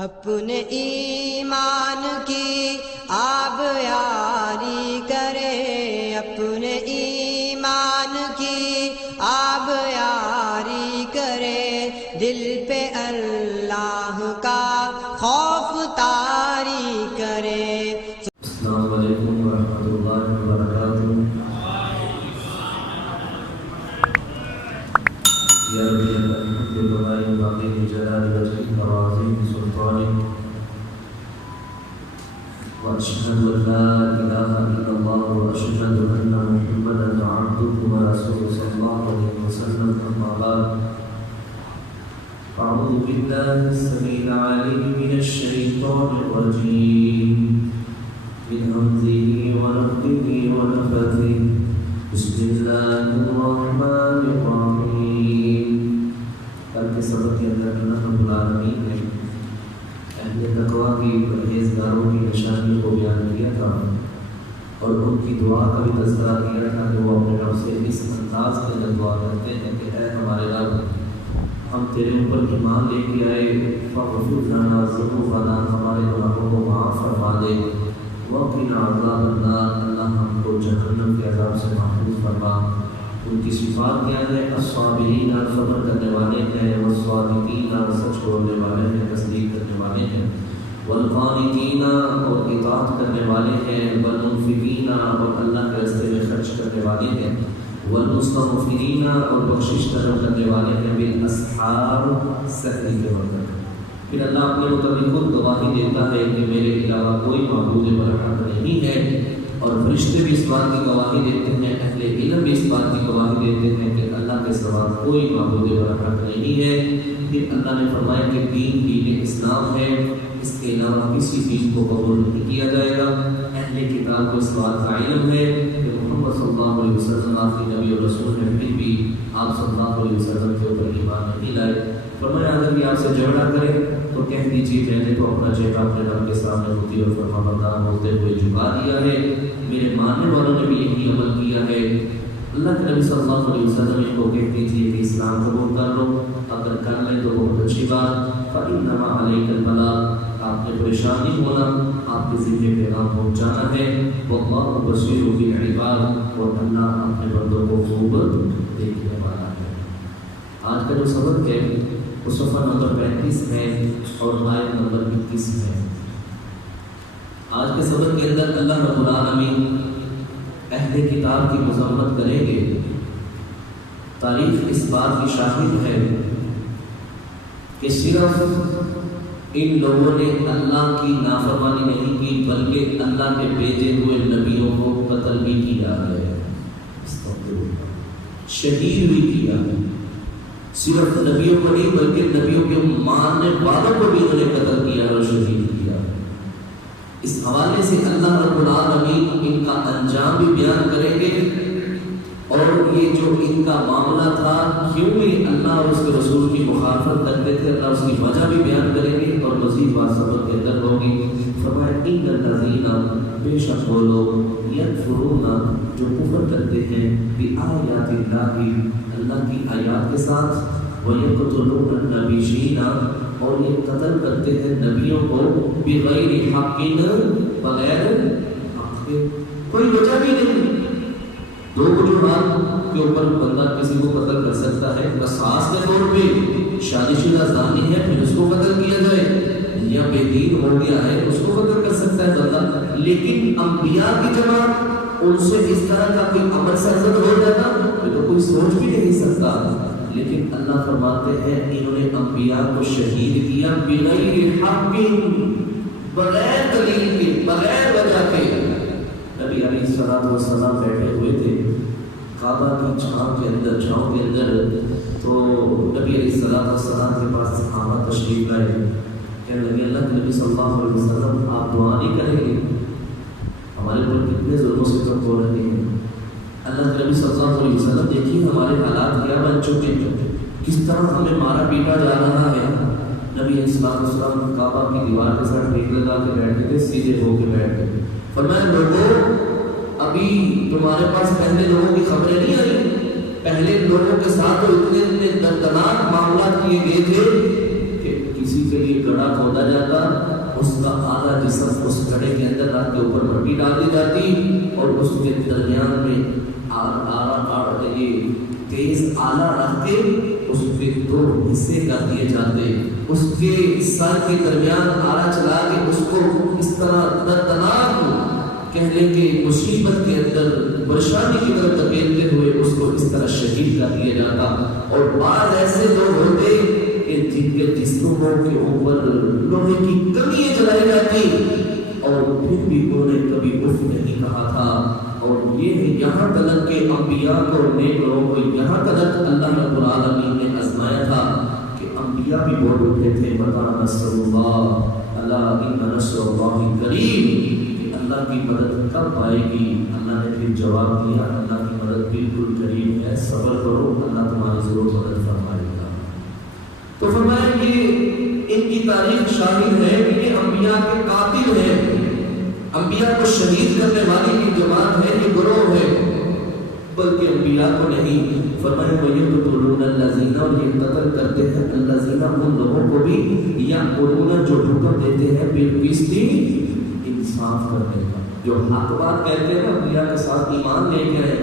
اپنے ایمان کی آب یاری کرے، اپنے ایمان کی آب یاری کرے، دل پہ اللہ کا خوف طاری کرے۔ السلام علیکم ورحمۃ اللہ وبرکاتہ۔ یا رب الحمد للہ باقی جلال وجهه وعظیم سلطانه، واشهد ان لا اله الا الله واشهد ان محمدا عبده ورسوله صلی اللہ علیہ وسلم، اما بعد، اعوذ باللہ السمیع العلیم من الشیطان الرجیم، من همزه ونفخه ونفثه، بسم اللہ الرحمن الرحیم۔ کل کے سبق کے اندر اللہ رب العالمین نے اہل تقویٰ کی پرہیزگاروں کی نشانی کو بیان کیا تھا اور ان کی دعا کا بھی تذکرہ کیا تھا کہ وہ اپنے رب سے اس انداز کے اندر دعا کرتے ہیں کہ اے ہمارے رب، ہم تیرے اوپر ایمان لے کے آئے، فاغفر لنا ذنوبنا، ہمارے گناہوں کو معاف فرما دے، وقنا عذاب النار، اللہ ہم کو جہنم کے عذاب سے محفوظ فرما۔ ان کی صفات کیا ہے؟ الصابرین، صبر کرنے والے ہیں، والصادقین، سچ بولنے والے ہیں، تصدیق کرنے والے ہیں، والقانتین، اور اطاعت کرنے والے ہیں، والمنفقین، اور اللہ کے راستے میں خرچ کرنے والے ہیں، والمستغفرین، اور بخشش طلب کرنے والے ہیں، بالاسحار، سحری کے وقت۔ پھر اللہ اپنے متعلق خود گواہی دیتا ہے کہ میرے علاوہ کوئی معبود برحق نہیں ہے، اور فرشتے بھی اس بات کی گواہی دیتے ہیں، اہل علم بھی اس بات کی گواہی دیتے ہیں کہ اللہ کے سوا کوئی معبود برحق نہیں ہے۔ پھر اللہ نے فرمایا کہ دین اسلام ہے، اس کے علاوہ کسی دین کو قبول نہیں کیا جائے گا۔ اہل کتاب کو اس بات کا علم ہے کہ محمد صلی اللہ علیہ وسلم آخری نبی اور رسول ہے، پھر بھی آپ صلی اللہ علیہ وسلم کے اوپر ایمان نہیں لائے۔ فرمایا اگر یہ آپ سے جھگڑا کرے تو کہہ دیجیے میں نے تو اپنا چہرہ اپنے رب کے سامنے ہوتی اور فرما بردار ہوتے ہوئے جھکا دیا ہے، میرے ماننے والوں نے بھی یہی عمل کیا ہے۔ اللہ کے نبی صلی اللہ علیہ وسلم ان کو کہہ دیجیے کہ اسلام قبول کر لو، اگر کر لیں تو بہت اچھی بات، فإنما علیک البلاغ، آپ نے پریشان نہیں ہونا، آپ کے ذمہ پیغام پہنچانا ہے، واللہ بصیر بالعباد، اور اللہ اپنے بندوں کو خوب دیکھنے والا ہے۔ آج کا جو سبق ہے وہ صفحہ نمبر 35 ہے اور آیت نمبر 21 ہے۔ آج کے سبق کے اندر اللہ رب العالمین اہل کتاب کی مذمت کریں گے۔ تاریخ اس بات کی شاہد ہے کہ صرف ان لوگوں نے اللہ کی نافرمانی نہیں کی بلکہ اللہ کے بھیجے ہوئے نبیوں کو قتل بھی کیا ہے، شہید بھی کیا ہے۔ صرف نبیوں کو نہیں بلکہ نبیوں کے ماننے والوں کو بھی انہوں نے قتل کیا اور شہید کیا۔ اس حوالے سے اللہ رب العالمین ان کا انجام بھی بیان کریں گے، اور یہ جو ان کا معاملہ تھا، کیوں یہ اللہ اور اس کے رسول کی مخالفت کرتے تھے، اللہ اس کی وجہ بھی بیان کریں گے، اور مزید بات سبق کے اندر ہوگی۔ فرمایا ان الذین، بے شک وہ لوگ، یکفرون، جو کفر کرتے ہیں، بآیات اللہ، اللہ کی آیات کے ساتھ، وَيَقْتُلُونَ النَّبِيِّينَ، اور یہ قتل کرتے ہیں نبیوں کو، بغیر حق، بغیر حق کے، کوئی وجہ بھی نہیں۔ دو وجوہات کے اوپر بندہ کسی کو قتل کر سکتا ہے، قصاص کے طور پہ، شادی شدہ زانی ہے پھر اس کو قتل کیا جائے، یا بے دین ہو گیا ہے اس کو قتل کر سکتا ہے بندہ، لیکن انبیاء کی جماعت ان سے اس طرح کا کوئی عمل سرزد ہو جاتا یہ تو کوئی سوچ بھی نہیں سکتا۔ لیکن اللہ فرماتے ہیں انہوں نے انبیاء کو شہید کیا بغیر حق، بغیر دلیل کے، بغیر وجہ کے۔ نبی علیہ السلام بیٹھے ہوئے تھے کعبہ کی چھاؤں کے اندر، تو نبی علیہ السلام کے پاس صحابہ تشریف لائے، کہنے لگے اللہ کے نبی صلی اللہ علیہ وسلم آپ دعا نہیں کریں گے؟ ہمارے پر کتنے ظلموں سے کم ہو رہے ہیں۔ اللہ کے نبی صلی اللہ علیہ وسلم دیکھیے ہمارے حالات کیا بن چکے ہیں، کس طرح ہمیں مارا پیٹا جا رہا ہے۔ نبی علیہ السلام کعبہ کی دیوار کے ساتھ ٹیک لگا کے بیٹھے تھے، سیدھے ہو کے بیٹھ گئے۔ فرمایا لوگوں، ابھی تمہارے پاس پہلے لوگوں کی خبریں نہیں آئی؟ پہلے لوگوں کے ساتھ تو اتنے دردناک معاملات کیے گئے تھے کہ کسی اسی کے لیے گڑھا کھودا جاتا، اس کا آدھا جسم اس گڑھے کے اندر رکھ کے اوپر مٹی ڈال دی جاتی اور اس کے درمیان میں یہ تیز آلہ رکھ کے اس کے دو حصے کر دیے جاتے، اس کے سر کے درمیان آلہ چلا کے اس کو اس طرح دردناک کہنے کے مصیبت کے اندر پریشانی کی طرف دھکیلتے ہوئے اس کو اس طرح شہید کر دیا جاتا۔ اور بعض ایسے لوگ ہوتے کہ جن کے جسموں کے اوپر لوہے کی کمیاں جلائی جاتی اور پھر بھی انہوں نے کبھی اف نہیں کہا تھا۔ اور یہ یہاں تلک کے انبیاء کو نیک لوگوں کو یہاں تلک اللہ رب العالمین نے آزمایا تھا کہ انبیاء بھی بول اٹھے تھے متى نصر اللہ، الا ان نصر اللہ قریب، اللہ کی مدد کب آئے گی؟ اللہ نے پھر جواب دیا اللہ کی مدد بالکل قریب ہے، صبر کرو، اللہ تمہاری ضرور مدد فرمائے گا۔ تو فرمایا کہ ان کی تاریخ شامل ہے کہ یہ انبیاء کے قاتل ہیں، انبیاء کو شہید کرنے والی کی جماعت ہے، یہ گروہ ہے، بلکہ انبیاء کو نہیں۔ فرمایا وَيَقْتُلُونَ الَّذِينَ، اور یہ قتل کرتے ہیں الَّذِينَ ان لوگوں کو بھی يَأْمُرُونَ جو حکم دیتے ہیں بِالْقِسْطِ انصاف کرنے کا، جو حق بات کہتے ہیں انبیاء کے ساتھ ایمان لے کے آئے،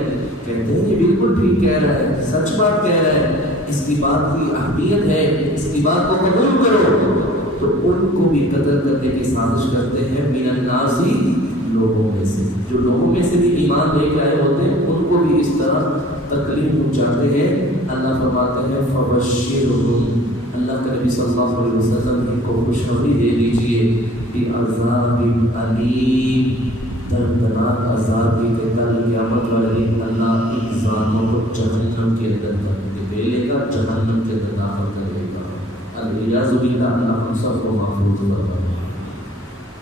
کہتے ہیں یہ بالکل ٹھیک کہہ رہا ہے، سچ بات کہہ رہا ہے، اس کی بات کی اہمیت ہے، اس کی بات کو قبول کرو، تو ان کو بھی قتل کرنے کی سازش کرتے ہیں من الناس، لوگوں میں سے، جو لوگوں میں سے بھی ایمان لے کے آئے ہوتے ہیں ان کو بھی اس طرح تکلیف پہنچاتے ہیں۔ اللہ فرماتے ہیں فبشرہم، اللہ کے نبی صلی اللہ علیہ وسلم ان کو خوشخبری دے دیجئے بعذاب علیم، دردناک عذاب کی کہ کل قیامت والے دن اللہ ان ظالموں کو جہنم کے اندر دے لے گا، جہنم کے اندر داخل کرے گا۔ الیاذ باللہ، اللہ ہم سب کو محفوظ فرمائے۔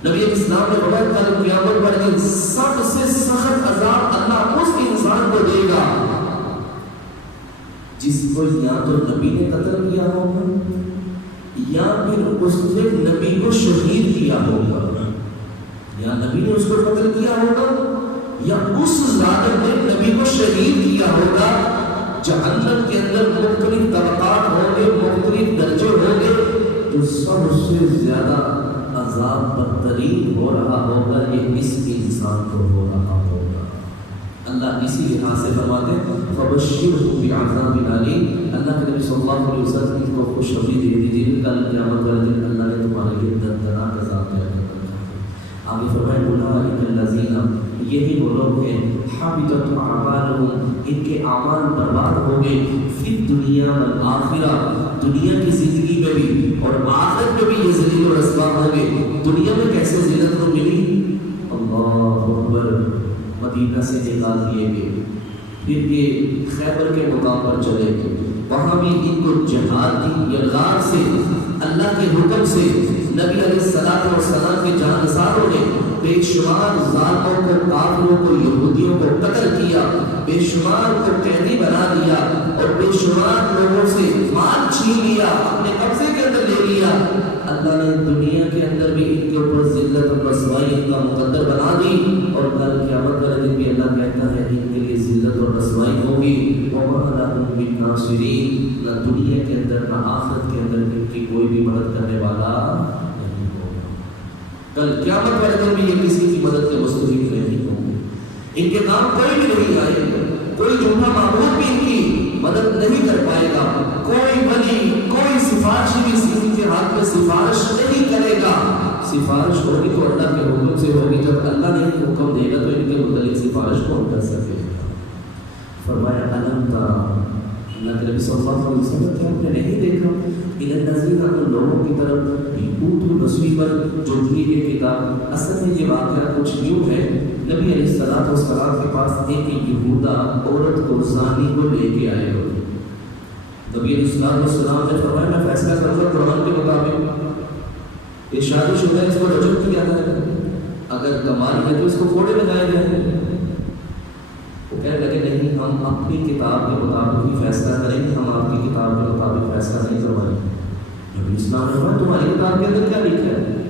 نبی اسلام نے بڑا کل قیامت پر دن سب سے سخت عذاب اللہ اس انسان کو دے گا جس کو یا تو نبی نے قتل کیا ہوگا یا پھر اس نے نبی کو شہید کیا ہوگا، یا نبی نے اس کو قتل کیا ہوگا یا اس ظالم نے نبی کو شہید کیا ہوگا۔ جہنم کے اندر مختلف طبقات ہوں گے، مختلف درجے ہوں گے، تو سب سے زیادہ عذاب بدترین ہو رہا ہوگا یہ اس انسان کو ہو رہا ہوگا۔ اللہ اسی لحاظ سے فرماتے ہیں فبشرہ بعذاب علیم، اللہ کے نبی صلی اللہ علیہ وسلم کو خوشخبری دے دیجیے کل قیامت والے دن اللہ نے تمہارے لیے دردناک عذاب تیار کر رکھا ہے۔ آگے فرمائے اولئک الذین، یہی وہ لوگ ہیں حبطت اعمالهم، ان کے اعمال برباد ہو گئے، فی الدنیا والآخرہ، دنیا کی زندگی میں بھی اور آخرت میں بھی یہ ذلیل و رسوا ہو گئے۔ دنیا میں کیسے ذلت کو ملی؟ اللہ اکبر، مدینہ سے نکال دیے گئے، پھر یہ خیبر کے مقام پر چلے گئے، وہاں بھی ان کو جہاد دی یلغار سے، اللہ کے حکم سے نبی علیہ السلام کے جانثاروں نے بے شمار ظالموں کو، کافروں کو، یہودیوں کو قتل کیا، بے شمار کو قیدی بنا دیا اور بے شمار لوگوں سے مال چھین لیا، اپنے قبضے کے اندر لے لیا۔ اللہ نے دنیا کے اندر بھی ان کے اوپر ذلت اور رسوائی ان کا مقدر بنا دی، اور کل قیامت والے دن بھی اللہ کہتا ہے ان کے لیے ذلت اور رسوائی ہوگی۔ وَمَا لَهُم مِّن نَاصِرِينَ، نہ دنیا کے اندر نہ آخرت کے اندر ان کی کوئی بھی مدد کرنے والا نہیں ہوگا۔ کل قیامت والے دن بھی یہ کسی کی مدد کے مستحق نہیں ہوں گے، ان کے کام کوئی بھی نہیں آئے گا، کوئی جھوٹا معبود بھی ان کی مدد نہیں کر پائے گا، کوئی ولی، کوئی سفارشی بھی ان کے ہاتھ میں سفارش نہیں کرے گا۔ سفارش ہوگی تو اللہ کے حکم سے ہوگی، جب اللہ نے حکم دے گا تو ان کے متعلق سفارش کون کر سکے گا؟ فرمایا الم ترى، اللہ کے نبی صلی اللہ علیہ وسلم کیا آپ نے نہیں دیکھا الی الذین، ان لوگوں کی طرف اوتوا نصیبا، جو دی گئی کتاب۔ اصل میں یہ واقعہ کچھ یوں ہے، نبی علیہ السلام کے پاس ایک یہودا عورت کو زانی کو لے کے آئے ہوئے، نبی علیہ السلام نے فرمایا میں فیصلہ کروں گا قرآن کے مطابق، یہ شادی شدہ ہے، اس کو رجم کیا جائے، اگر کمال ہے تو اس کو کوڑے لگائے جائیں۔ وہ کہنے لگے نہیں، ہم اپنی کتاب کے مطابق ہی فیصلہ کریں گے، ہم آپ کی کتاب کے مطابق فیصلہ نہیں کروائیں گے۔ نبی اسلام نے فرمایا تمہاری کتاب کے اندر کیا لکھا ہے؟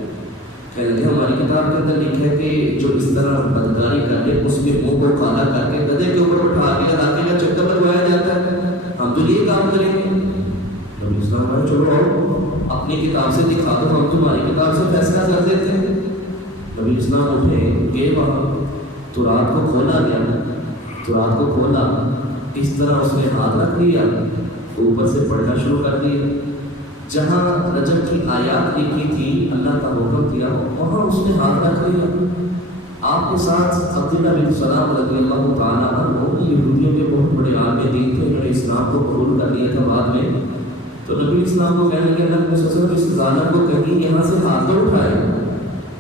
کہنے لگے ہماری کتاب کے اندر لکھا ہے کہ جو اس طرح بدکاری کر لے اس کے منہ کو کالا کر کے گدھے کے اوپر اٹھا کے علاقے کا چکر لگوایا جاتا ہے، ہم تو یہ کام کریں گے۔ نبی اسلام نے چلو آؤ اپنی کتاب سے دکھا دو، ہم تمہاری کتاب سے فیصلہ کر دیتے ہیں۔ نبی اسلام اٹھے گئے وہاں، تو رات کو کھولا گیا، تو رات کو کھولا، اس طرح اس نے ہاتھ رکھ لیا، اوپر سے پڑھنا شروع کر دیا۔ جہاں رجب کی آیات لکھی تھی، اللہ کا حکم دیا، وہاں اس نے ہاتھ رکھ لیا۔ آپ کے ساتھ عبداللہ بن سلام رضی اللہ تعالیٰ عنہ یہودیوں کے بہت بڑے عالم دین تھے، انہوں نے اسلام کو قبول کر لیا تھا بعد میں۔ تو نبی اسلام کو کہنے لگے اللہ کے رسول اس ظالم کو کہیں یہاں سے ہاتھ تو اٹھائے۔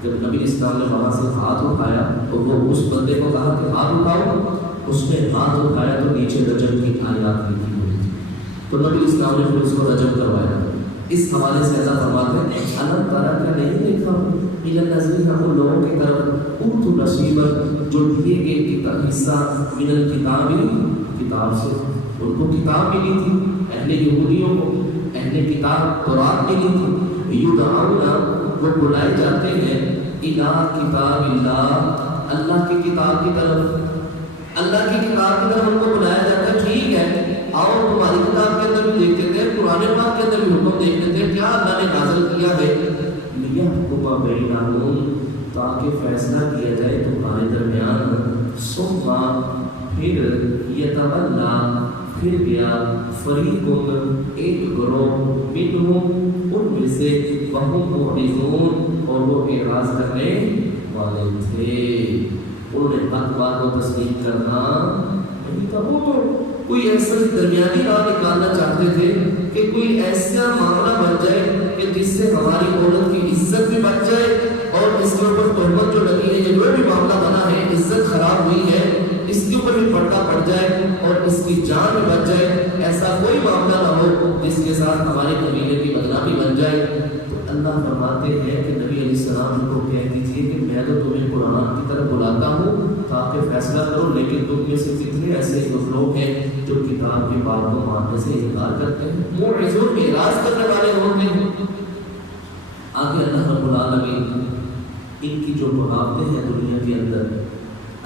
جب نبی اسلام نے وہاں سے ہاتھ اٹھایا تو وہ اس بندے کو کہا کہ ہاتھ اٹھاؤ، اس نے ہاتھ اٹھایا تو نیچے رجب کی آیات لکھی ہوئی تھی۔ تو نبی اسلام نے پھر اس کو رجب کروایا۔ اس حوالے سے اللہ فرماتے ہیں اللہ تعالیٰ کا نہیں دیکھا الى الذین، ان لوگوں کی طرف اوتوا نصیبا جو دیے گئے کتاب حصہ من الکتاب، کتاب سے ان کو کتاب ملی تھی، اہل یہودیوں کو اہل کتاب تورات ملی تھی، یدعون وہ بلائے جاتے ہیں الی کتاب اللہ، اللہ کی کتاب کی طرف، اللہ کی کتاب کی طرف ان کو بلایا جاتا ہے۔ ٹھیک ہے، آؤ تمہاری کتاب کے اندر بھی دیکھتے تھے، قرآن پاک کے اندر بھی حکم دیکھتے تھے، کیا اللہ نے نازل کیا ہے لِيَحْكُمَ بَيْنَهُمْ، تاکہ فیصلہ کیا جائے تمہارے درمیان۔ ثم پھر يَتَوَلَّى پھر گیا فَرِيقٌ ایک گروہ مِنْهُمْ ان میں سے وَهُمْ مُعْرِضُونَ اور وہ اعراض کرنے والے تھے، انہوں نے حق بات کو تسلیم کرنا نہیں تھا۔ وہ کوئی ایسا درمیانی راہ نکالنا چاہتے تھے کہ کوئی ایسا معاملہ بن جائے کہ جس سے ہماری عورت کی عزت بھی بچ جائے اور اس کے اوپر تہمت جو لگی ہے، یہ جو بھی معاملہ بنا ہے، عزت خراب ہوئی ہے، اس کے اوپر بھی پردہ پڑ جائے اور اس کی جان بھی بچ جائے۔ ایسا کوئی معاملہ نہ ہو جس کے ساتھ ہمارے قبیلے کی بدنامی بن جائے۔ تو اللہ فرماتے ہیں کہ نبی علیہ السلام کو کہہ دیجیے کہ میں تو تمہیں قرآن کی طرف بلاتا ہوں تاکہ فیصلہ کرو، لیکن تم میں سے کتنے ایسے لوگ ہیں جو کتاب کی بات کو ماننے سے انکار کرتے ہیں، معرضون اعراض کرنے والے ہوتے ہیں۔ آگے اللہ رب العالمین ان کی جو بغاوتیں ہیں دنیا کے اندر،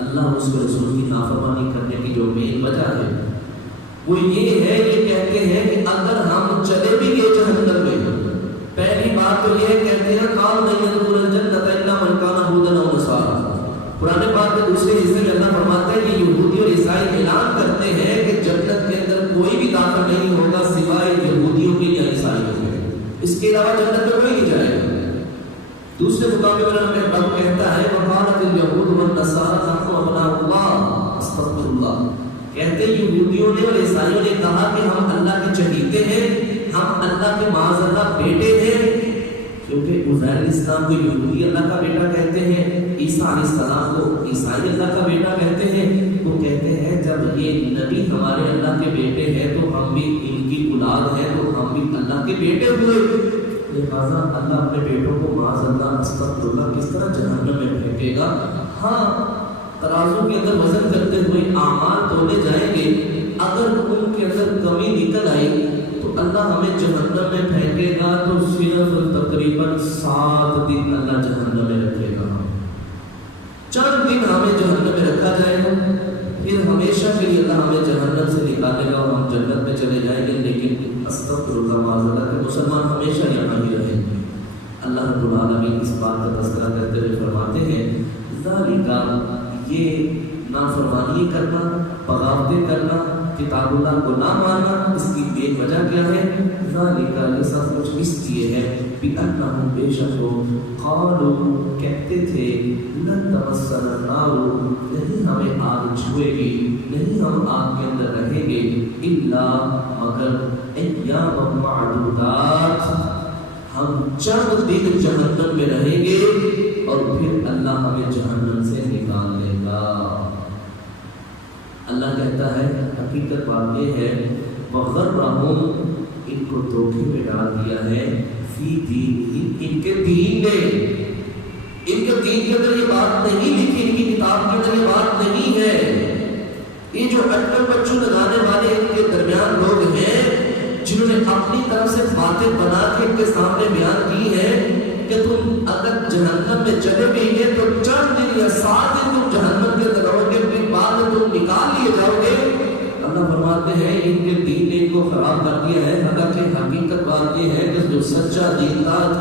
اللہ اس کے رسول کی نافرمانی کرنے کی جو مین وجہ ہے وہ یہ ہے، یہ کہتے ہیں کہ اگر ہم چلے بھی گئے جہنم میں، پہلی بات تو یہ کہتے ہیں قال لن يدخل الجنة الا من كان هودا او نصارى۔ قرآن پاک کے دوسرے حصے میں اللہ فرماتا ہے کہ یہودی اور عیسائی اعلان کرتے ہیں کہ جنت کے اندر کوئی بھی داخل نہیں ہوگا سوائے یہودیوں کے یا عیسائیوں کے، اس کے علاوہ جنت میں کوئی نہیں جائے گا۔ دوسرے مقام پر اللہ رب کہتا ہے وقالت اليهود والنصارى نحن ابناء الله، استغفر اللہ، کہتے ہیں یہودیوں نے اور عیسائیوں نے کہا کہ ہم اللہ کے چہیتے ہیں، ہم اللہ کے معاذ اللہ بیٹے ہیں، کیونکہ عزیر علیہ السلام کو یہودی اللہ کا بیٹا کہتے ہیں، عیسیٰ علیہ السلام کو عیسائی اللہ کا بیٹا کہتے ہیں۔ وہ کہتے ہیں جب یہ نبی ہمارے اللہ کے بیٹے ہیں تو ہم بھی ان کی اولاد ہیں، تو ہم بھی اللہ کے بیٹے ہوئے، لہٰذا اللہ اپنے بیٹوں کو معاذ اللہ استغفر اللہ کس طرح جہنم میں پھینکے گا۔ ہاں ترازو کے اندر وزن کرتے ہوئے اعمال تولے جائیں گے، اگر ان کے اندر کمی نکل آئی تو اللہ ہمیں جہنم میں پھینکے گا، تو صرف تقریباً 7 دن اللہ جہنم میں رکھے گا، چند دن ہمیں جہنم میں رکھا جائے گا، پھر ہمیشہ کے لیے اللہ ہمیں جہنم سے نکالے گا اور ہم جنت میں چلے جائیں گے، لیکن استغفر اللہ معاذ اللہ کہ مسلمان ہمیشہ یہاں ہی رہیں گے۔ اللہ رب العالمین اس بات کا تذکرہ کرتے ہوئے فرماتے ہیں ذالک، یہ نافرمانی کرنا، بغاوتیں کرنا، کتاب اللہ کو نہ ماننا، اس کی ایک وجہ کیا ہے؟ ذالک، یہ سب کچھ اس لیے ہے بِأَنَّهُمْ بے شک وہ قالوا کہتے تھے لن تمسنا النار، نہیں ہمیں آگ چھوئے گی، نہیں ہم آگ کے اندر رہیں گے، الا مگر ایام معدودات، ہم چند دن جہنم میں رہیں گے اور پھر اللہ ہمیں جہنم سے نکال لے گا۔ اللہ کہتا ہے حقیقت بات یہ ہے وَغَرَّهُمْ، ان کو دھوکے میں ڈال دیا ہے فی دین، ان کے دین نے، ان کے دین کے اندر یہ بات نہیں لکھی، ان کی کتاب کے اندر یہ بات نہیں ہے۔ یہ جو اٹکل بچوں لگانے والے ان کے درمیان لوگ ہیں جنہوں نے اپنی طرف سے باتیں بنا کے ان کے سامنے بیان کی ہے کہ تم اگر جہنم میں چلے بھی گے تو چند دن یا 7 دن تم جہنم کے اندر رہو گے، پھر بعد میں تم نکال لیے جاؤ گے۔ اللہ فرماتے فرماتے ہیں ان کے دین نے ان کو خراب کر دیا ہے، حالانکہ حقیقت بات یہ ہے کہ جو سچا دیندار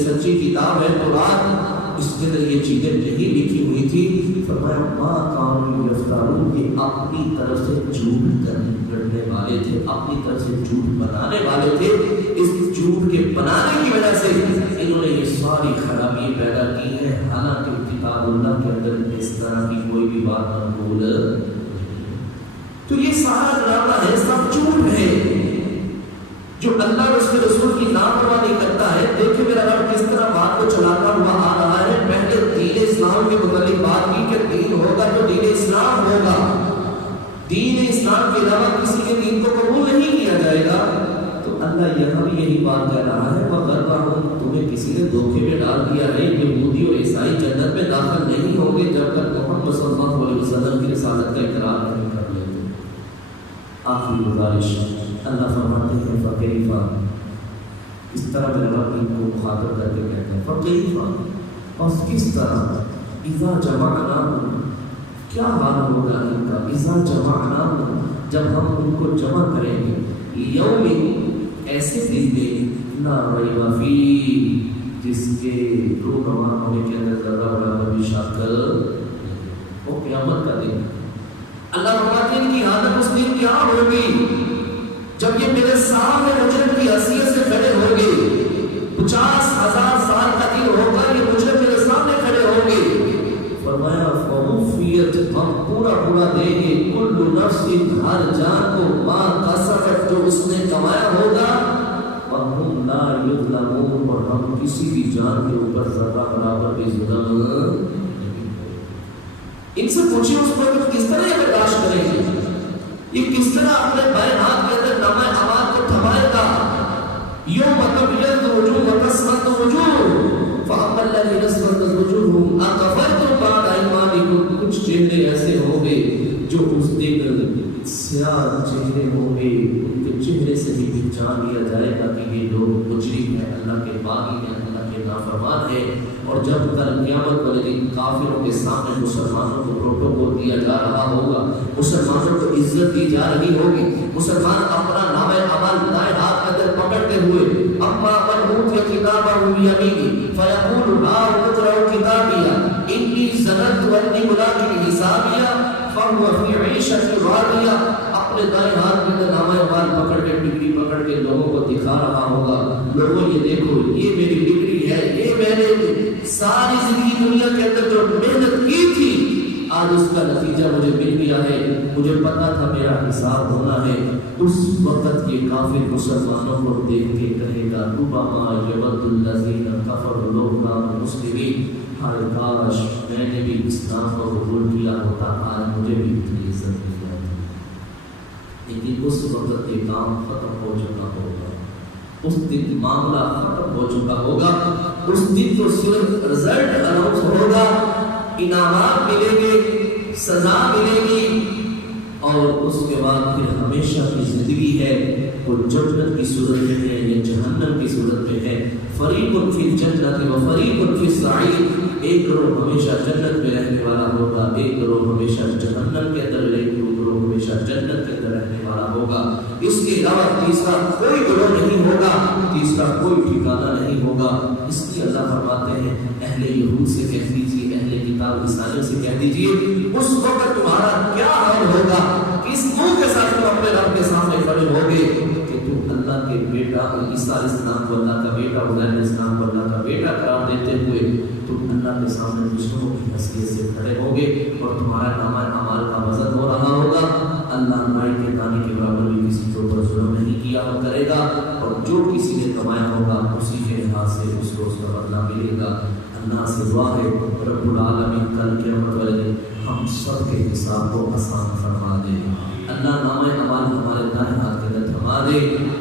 سچی کتاب ہے قرآن، اس کے اندر یہ چیزیں نہیں لکھی ہوئی تھی۔ فرمایا ما کانوا یفترون، یہ اپنی طرف سے جھوٹ کرنے والے تھے، اپنی طرف سے جھوٹ بنانے والے تھے۔ اس جھوٹ کے بنانے کی وجہ سے انہوں نے یہ ساری خرابی پیدا کی ہے، حالانکہ کتاب اللہ کے اندر اس طرح کی کوئی بھی بات مقبول۔ تو یہ سارا ڈرامہ ہے، سب جھوٹ ہے۔ جو اللہ اور اس کے رسول کی نافرمانی کرتا ہے، دیکھیں میرا رب کس طرح بات کو چلاتا ہوا آ رہا ہے۔ پہلے دین اسلام کے متعلق بات کی کہ دین ہوگا تو دین اسلام ہوگا، دین اسلام کے علاوہ کسی کے دین کو قبول نہیں کیا جائے گا۔ تو اللہ یہاں بھی یہی بات کہہ رہا ہے وَغَرَّهُمْ، تمہیں کسی نے دھوکے میں ڈال دیا ہے، یہودی اور عیسائی جنت میں داخل نہیں ہوں گے جب تک محمد صلی اللہ علیہ وسلم کی رسالت کا اقرار نہیں کر لیتے۔ آخری گزارش، اللہ فرماتے ہیں فَكَيْفَ، اس طرح میرا رب ان کو مخاطب کر کے کہتے ہیں فَكَيْفَ، اور کس طرح اِذَا جَمَعْنَاهُمْ، کیا حال ہوگا ان کا، اِذَا جَمَعْنَاهُمْ، جب ہم ان کو جمع کریں گے، یوم، ایسے دن میں لا ریب فیہ، جس کے رونما ہونے کے اندر ذرہ برابر بھی شک، وہ قیامت کا دن۔ اللہ فرماتے ہیں کہ حالت اس دن کیا ہوگی جب یہ میرے سامنے مجرم کی حیثیت سے کھڑے ہوں گے، 50,000 سال کا دن ہوگا، یہ مجرم میرے سامنے کھڑے ہوں گے۔ فرمایا فوفیت، ہم پورا دیں گے کل نفس، ہر جان کو ما کسبت، جو اس نے کمایا ہوگا، وہم لا یظلمون، اور ہم کسی بھی جان کے اوپر ذرہ برابر بھی ظلم نہیں۔ ان سے پوچھیں اس وقت کس طرح یہ برداشت کریں گے، یہ کس طرح اپنے بائیں ہاتھ کے اندر نامہ اعمال کو تھمائے گا۔ یوم تبیض وجوہ وتسود وجوہ فاما الذین اسودت وجوہہم اکفرتم بعد ایمانکم، کچھ چہرے ایسے ہوں گے جو اس دن سیاہ چہرے ہوں گے، ان کے چہرے سے بھی پہچان لیا جائے گا کہ یہ لوگ مجرم ہیں، اللہ کے باغی ہیں، اللہ کے نافرمان ہیں۔ اور جب کل قیامت والے دن کافروں کے سامنے مسلمانوں کو پروٹوکول دیا جا رہا ہوگا، مسلمانوں کو عزت دی جا رہی ہوگی، مسلمان اپنا نامہ اعمال دائیں ہاتھ کے اندر پکڑتے ہوئے اما من اوتی کتابہ بیمینہ فیقول ہاؤم اقرؤوا کتابیہ انی ظننت انی ملاق حسابیہ فہو فی عیشۃ راضیہ، اپنے دائیں ہاتھ میں نامہ اعمال پکڑ کے ڈگری پکڑ کے لوگوں کو دکھا رہا ہوگا، لوگوں یہ دیکھو یہ میری ڈگری ہے، یہ میں نے ساری زندگی دنیا کے اندر جو محنت کی تھی آج اس کا نتیجہ مجھے مل گیا ہے، مجھے پتا تھا میرا حساب ہونا ہے۔ اس وقت یہ کافر مسلمانوں کو دیکھ کے کہے گا ربما یود الذین کفروا لو کانوا مسلمین، ہائے کاش میں نے بھی اسلام کو قبول کیا ہوتا، آج مجھے بھی اتنی عزت مل جاتی۔ لیکن اس وقت یہ کام ختم ہو چکا ہوگا، اس دن معاملہ ختم ہو چکا ہوگا، اس دن تو صرف رزلٹ اناؤنس ہوگا، انعامات ملیں گے، سزا ملے گی، اور اس کے بعد پھر ہمیشہ کی زندگی ہے، وہ جنت کی صورت میں ہے یا جہنم کی صورت میں ہے۔ فریق فی الجنت و فریق فی السعیر، ایک گروہ ہمیشہ جنت میں رہنے والا ہوگا، ایک گروہ ہمیشہ جہنم کے اندر رہے گا، وہ گروہ ہمیشہ جنت کے اندر رہنے والا ہوگا۔ اس کے علاوہ تیسرا کوئی گروہ نہیں ہوگا، تیسرا کوئی ٹھکانہ نہیں ہوگا۔ اس لیے اللہ فرماتے ہیں اہل یہود سے کہہ دیجیے، اہل کتاب عیسائیوں سے کہہ دیجیے، اس وقت تمہارا کیا حال ہوگا، کس منہ کے ساتھ تم اپنے رب کے سامنے کھڑے ہوگے کہ تم اللہ کے بیٹا عیسیٰ علیہ السلام کو اللہ کا بیٹا، عزیر علیہ السلام کو اللہ کا بیٹا قرار دیتے ہوئے تم اللہ کے سامنے دشمنوں کی حیثیت سے کھڑے ہوگے، اور تمہارا نامہ اعمال کا وزن ہو رہا ہوگا۔ اللہ نائی کے دانے کے برابر بھی کسی کے اوپر ظلم نہیں کیا کرے گا، اور جو کسی نے کمایا ہوگا اسی کے لحاظ سے اس کو اس کا بدلہ ملے گا۔ اللہ سے دعا ہے رب العالمین کل قیامت والے دن ہم سب کے حساب کو آسان فرما دے، اللہ نامہ اعمال ہمارے دائیں ہاتھ کے اندر تھما دے،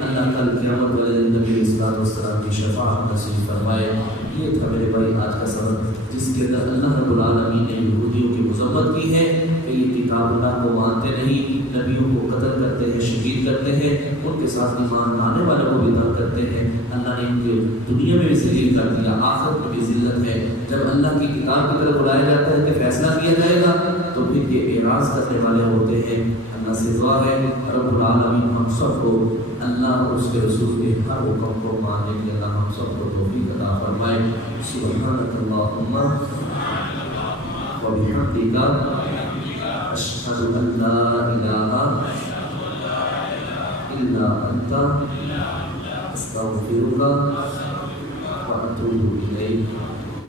اللہ کل قیامت والے دن نبی صلی اللہ علیہ کی شفاعت نصیب فرمائے۔ یہ تھا میرے بھائی آج کا سبق، جس کے اندر اللہ رب العالمین نے یہودیوں کی مذمت کی ہے کہ یہ کتاب اللہ کو مانتے نہیں، نبیوں کو قتل کرتے ہیں، شہید کرتے ہیں، ان کے ساتھ ایمان لانے والوں کو بھی تنگ کرتے ہیں۔ اللہ نے ان کو دنیا میں بھی ذلیل کر دیا، آخرت میں بھی ذلت ہے۔ جب اللہ کی کتاب کی طرف بلایا جاتا ہے کہ فیصلہ کیا جائے گا تو پھر یہ اعراض کرنے والے ہوتے ہیں۔ اللہ سے دعا ہے رب العالمین ہم سب کو اللہ اور اس کے رسول کے ہر حکم کو ماننے کے اللہ ہم سب کو توفیق عطا فرمائے. سبحانک اللہم وبحمدک اشہد ان لا الہ الا انت استغفرک واتوب الیک.